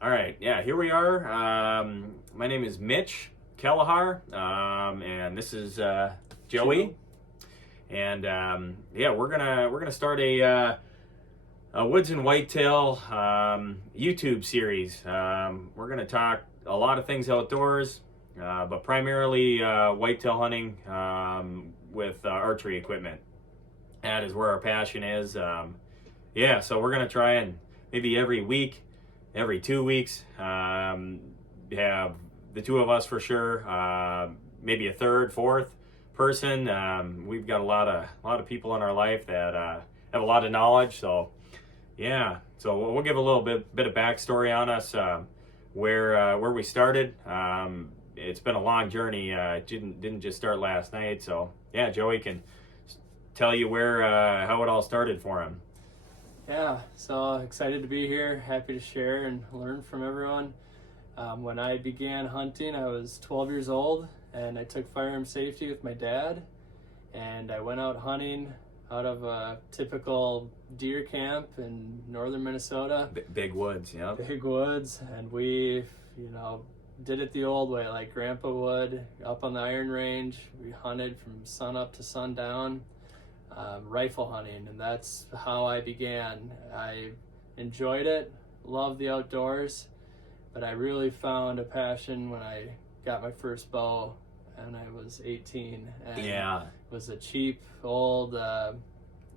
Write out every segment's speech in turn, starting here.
All right, yeah, here we are. My name is Mitch Kelleher, and this is Joey. And yeah, we're gonna start a woods and whitetail YouTube series. We're gonna talk a lot of things outdoors, but primarily whitetail hunting with archery equipment. That is where our passion is. Yeah, so we're gonna try and maybe every week, every 2 weeks, have the two of us for sure. Maybe a third, fourth person. We've got a lot of people in our life that have a lot of knowledge. So yeah, so we'll give a little bit of backstory on us, where we started. It's been a long journey. It didn't just start last night. So yeah, Joey can tell you how it all started for him. Yeah, so excited to be here, happy to share and learn from everyone. When I began hunting, I was 12 years old, and I took firearm safety with my dad, and I went out hunting out of a typical deer camp in northern Minnesota. Big woods, yeah. Big woods, and we, did it the old way, like Grandpa would, up on the Iron Range. We hunted from sun up to sundown. Rifle hunting, and that's how I began. I enjoyed it, loved the outdoors, but I really found a passion when I got my first bow and I was 18. And Yeah. It was a cheap old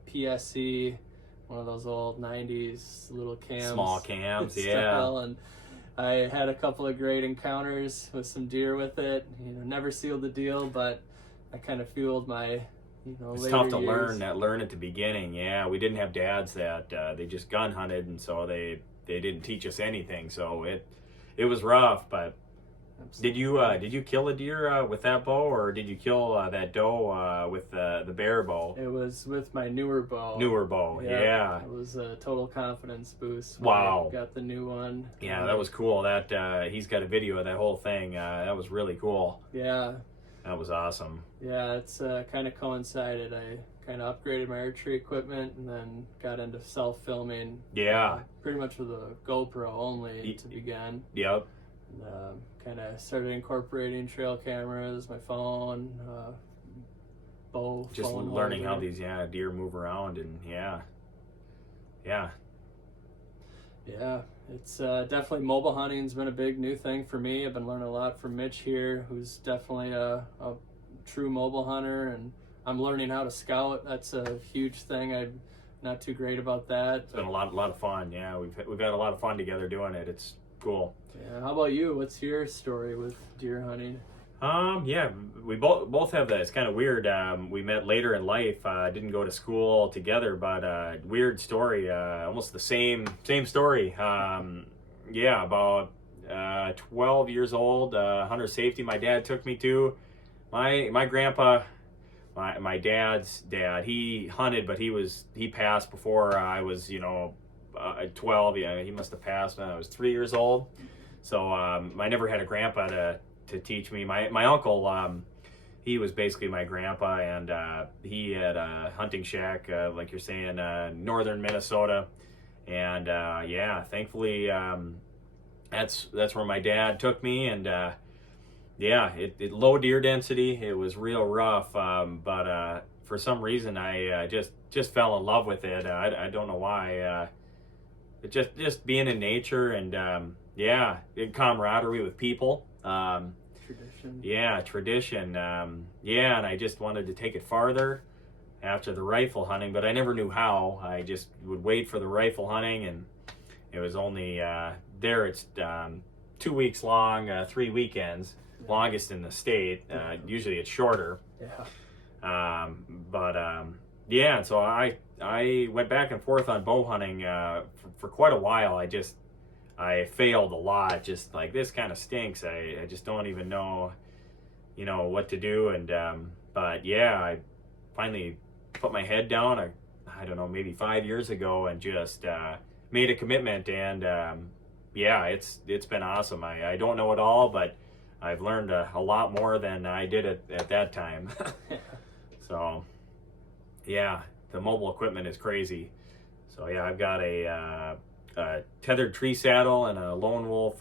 PSC, one of those old 90s little cams. Small cams, yeah. style, and I had a couple of great encounters with some deer with it. Never sealed the deal, but I kind of fueled my it's tough to learn at the beginning. Yeah, we didn't have dads that they just gun hunted, and so they didn't teach us anything. So it was rough. But Absolutely. did you kill a deer with that bow, or did you kill that doe with the bear bow? It was with my newer bow. Yeah. It was a total confidence boost. Wow. I got the new one. Yeah, that was cool. That he's got a video of that whole thing. That was really cool. Yeah. That was awesome. Yeah, it's kind of coincided. I kind of upgraded my archery equipment and then got into self-filming. Yeah. Pretty much with a GoPro only to begin. Yep. Kind of started incorporating trail cameras, my phone, bow. Just phone learning holder. how these deer move around, and yeah. Yeah, it's definitely mobile hunting's been a big new thing for me. I've been learning a lot from Mitch here, who's definitely a true mobile hunter, and I'm learning how to scout. That's a huge thing. I'm not too great about that. It's been a lot of fun. Yeah, we've had a lot of fun together doing it. It's cool. Yeah, how about you? What's your story with deer hunting? Yeah, we both have that. It's kind of weird. We met later in life. Didn't go to school together, but weird story. Almost the same story. Yeah, about 12 years old. Hunter safety. My dad took me to. My grandpa, my dad's dad. He hunted, but he passed before I was 12. Yeah, he must have passed when I was 3 years old. So I never had a grandpa to teach me. My uncle, he was basically my grandpa, and he had a hunting shack, like you're saying, northern Minnesota, and yeah, thankfully that's where my dad took me, and yeah, it low deer density. It was real rough, but for some reason I just fell in love with it. I don't know why. It just being in nature, and yeah, big camaraderie with people. Tradition. Yeah, tradition. Yeah, and I just wanted to take it farther after the rifle hunting, but I never knew how. I just would wait for the rifle hunting, and it was only there. It's 2 weeks long, 3 weekends, longest in the state. Usually it's shorter. Yeah. But yeah, and so I went back and forth on bow hunting for quite a while. I failed a lot. Just like, this kind of stinks. I just don't even know, what to do. And but yeah, I finally put my head down. I don't know, maybe 5 years ago, and just made a commitment. And yeah, it's been awesome. I don't know it all, but I've learned a lot more than I did at that time. So yeah, the mobile equipment is crazy. So yeah, I've got a tethered tree saddle and a Lone Wolf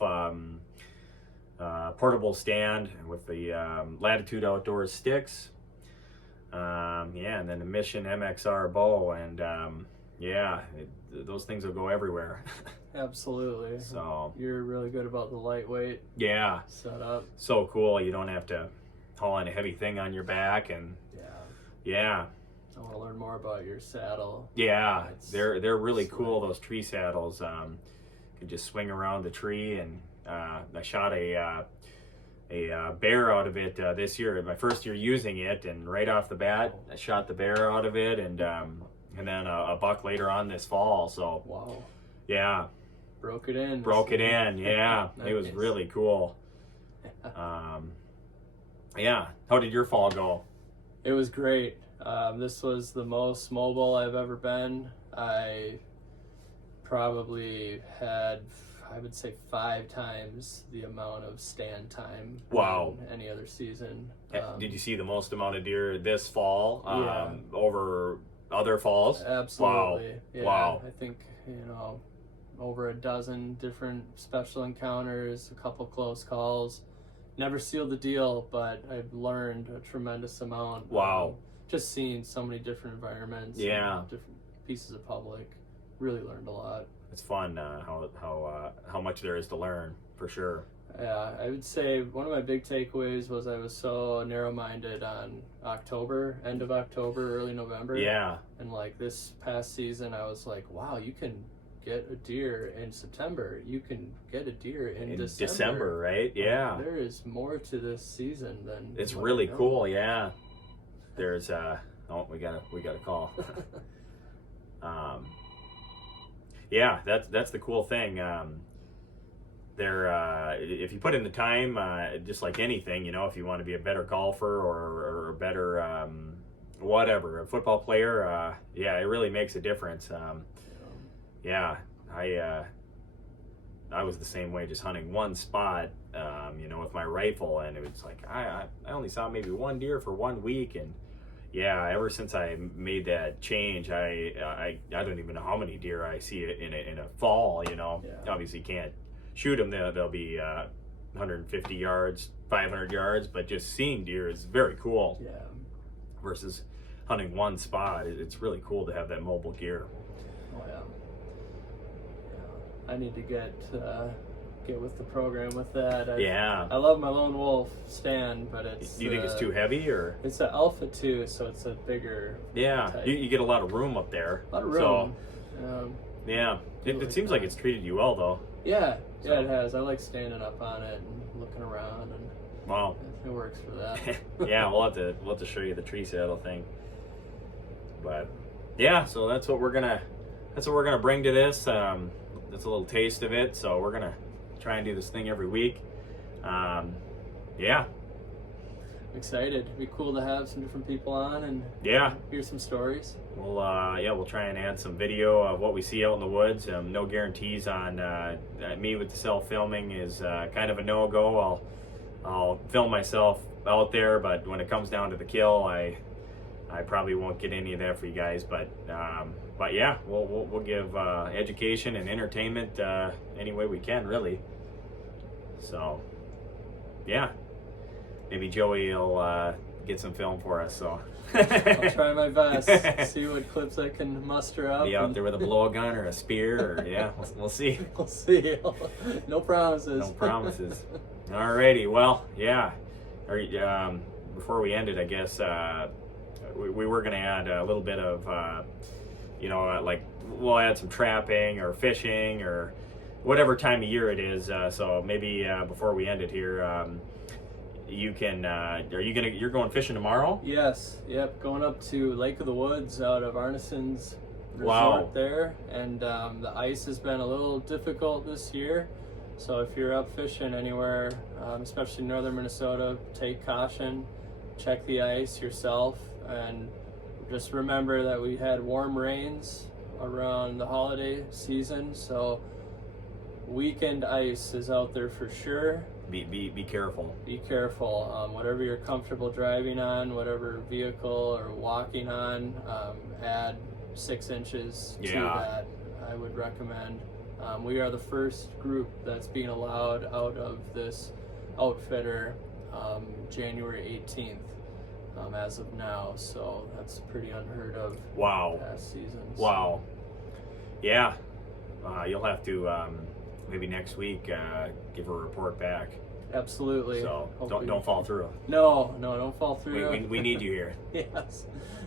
portable stand with the Latitude Outdoors sticks. And then the Mission MXR bow, and those things will go everywhere. Absolutely. So you're really good about the lightweight setup. So cool. You don't have to haul in a heavy thing on your back, and I want to learn more about your saddle. Yeah, they're really cool. Those tree saddles. You can just swing around the tree, and I shot a bear out of it this year, my first year using it, and right off the bat, I shot the bear out of it, and then a buck later on this fall. So wow, yeah, broke it in. Yeah, nice. It was really cool. How did your fall go? It was great. This was the most mobile I've ever been. I probably had, I would say, 5 times the amount of stand time than any other season. Did you see the most amount of deer this fall over other falls? Absolutely. Wow. I think, over a dozen different special encounters, a couple close calls. Never sealed the deal, but I've learned a tremendous amount. Wow. Just seeing so many different environments. Yeah. Different pieces of public. Really learned a lot. It's fun how much there is to learn, for sure. Yeah, I would say one of my big takeaways was I was so narrow-minded on end of October, early November. Yeah. And like this past season, I was like, wow, you can get a deer in September. You can get a deer in December, right? Yeah. There is more to this season than it's really cool. Yeah. There's we got a call. That's the cool thing. If you put in the time, just like anything, if you want to be a better golfer or a better a football player, it really makes a difference. I was the same way, just hunting one spot, with my rifle, and it was like I only saw maybe one deer for 1 week, and ever since I made that change, I don't even know how many deer I see in a fall. Obviously can't shoot them. They'll be 150 yards, 500 yards, but just seeing deer is very cool. Yeah. Versus hunting one spot, it's really cool to have that mobile gear. Oh yeah. I need to get with the program with that. I love my Lone Wolf stand, but it's. Do you think it's too heavy, or? It's an Alpha 2, so it's a bigger. Yeah, you get a lot of room up there. A lot of room. So, it seems like it's treated you well, though. Yeah, it has. I like standing up on it and looking around, and wow, it works for that. we'll have to show you the tree saddle thing. But so that's what we're gonna bring to this. That's a little taste of it. So we're gonna try and do this thing every week. Excited. It'd be cool to have some different people on and hear some stories. We'll try and add some video of what we see out in the woods. No guarantees on me with the self filming is kind of a no-go. I'll film myself out there, but when it comes down to the kill, I probably won't get any of that for you guys. But we'll give education and entertainment any way we can, really. So maybe Joey will get some film for us. So I'll try my best. See what clips I can muster up. Be out there with a blow gun or a spear, or we'll see. We'll see. No promises. No promises. Alrighty. Well, before we end it, I guess we were going to add a little bit of, like we'll add some trapping or fishing or whatever time of year it is. So maybe before we end it here, you can. You're going fishing tomorrow? Yes. Yep. Going up to Lake of the Woods out of Arneson's resort there, and the ice has been a little difficult this year. So if you're up fishing anywhere, especially northern Minnesota, take caution. Check the ice yourself, and just remember that we had warm rains around the holiday season, so weekend ice is out there for sure. Be careful. Be careful. Whatever you're comfortable driving on, whatever vehicle or walking on, add 6 inches to that. I would recommend. We are the first group that's being allowed out of this outfitter January 18th as of now, so that's pretty unheard of. Wow. Past seasons. Wow. Yeah. You'll have to maybe next week give a report back. Absolutely. So Hopefully- don't fall through. No, don't fall through. We need you here. Yes.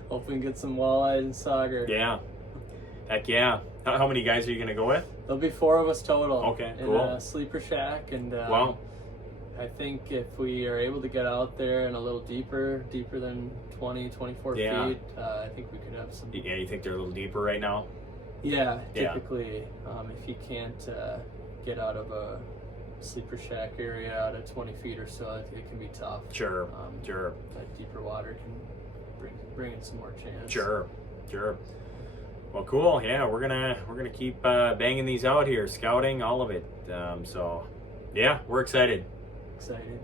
Hope we can get some walleye and sauger. Yeah. Heck yeah. How many guys are you gonna go with? There'll be 4 of us total. Okay, in cool. a sleeper shack, and Wow. I think if we are able to get out there and a little deeper than 20, 24 Yeah. feet, I think we could have some. Yeah, you think they're a little deeper right now? Yeah, Yeah. typically, if you can't get out of a sleeper shack area out of 20 feet or so, it can be tough. Sure. Sure. That deeper water can bring in some more chance. Sure. Well, cool. Yeah, we're gonna keep banging these out here, scouting all of it. So, yeah, we're excited. Excited.